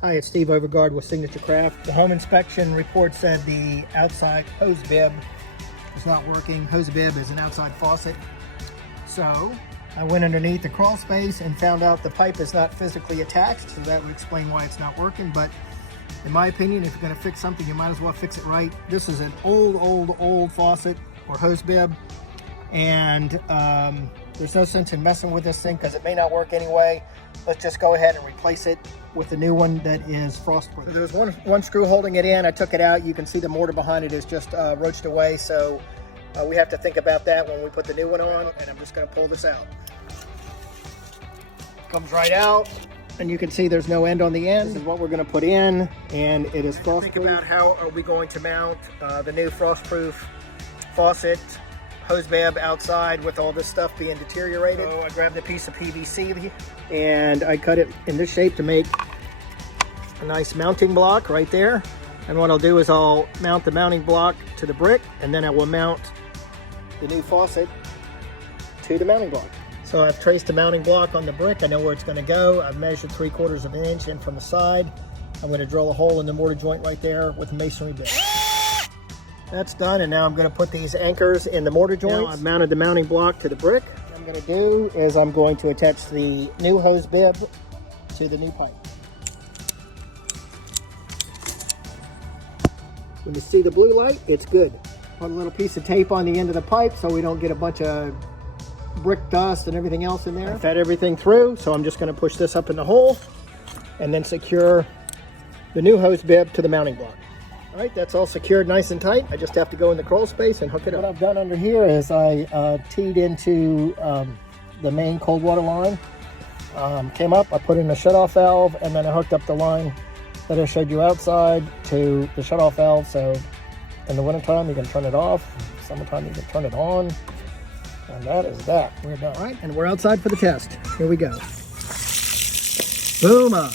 Hi, it's Steve Overgard with Signature Craft. The home inspection report said the outside hose bib is not working. Hose bib is an outside faucet. So I went underneath the crawl space and found out the pipe is not physically attached, so that would explain why it's not working. But in my opinion, if you're going to fix something, you might as well fix it right. This is an old faucet or hose bib, and there's no sense in messing with this thing because it may not work anyway. Let's just go ahead and replace it with the new one that is frost-proof. So there's one screw holding it in. I took it out. You can see the mortar behind it is just roached away, so we have to think about that when we put the new one on, and I'm just going to pull this out. Comes right out, and you can see there's no end on the end. This is what we're going to put in, and it is frost-proof. Think about how are we going to mount the new frost-proof faucet hose bib outside with all this stuff being deteriorated. So I grabbed a piece of PVC and I cut it in this shape to make a nice mounting block right there. And what I'll do is I'll mount the mounting block to the brick, and then I will mount the new faucet to the mounting block. So I've traced the mounting block on the brick. I know where it's going to go. I've measured 3/4 of an inch in from the side. I'm going to drill a hole in the mortar joint right there with a masonry bit. That's done, and now I'm going to put these anchors in the mortar joints. Now I've mounted the mounting block to the brick. What I'm going to do is I'm going to attach the new hose bib to the new pipe. When you see the blue light, it's good. Put a little piece of tape on the end of the pipe so we don't get a bunch of brick dust and everything else in there. I fed everything through, so I'm just going to push this up in the hole and then secure the new hose bib to the mounting block. All right, that's all secured nice and tight. I just have to go in the crawl space and hook it up. What I've done under here is I teed into the main cold water line. Came up, I put in a shutoff valve, and then I hooked up the line that I showed you outside to the shutoff valve. So in the wintertime, you can turn it off. Summertime, you can turn it on. And that is that. We're done. All right, and we're outside for the test. Here we go. Boom!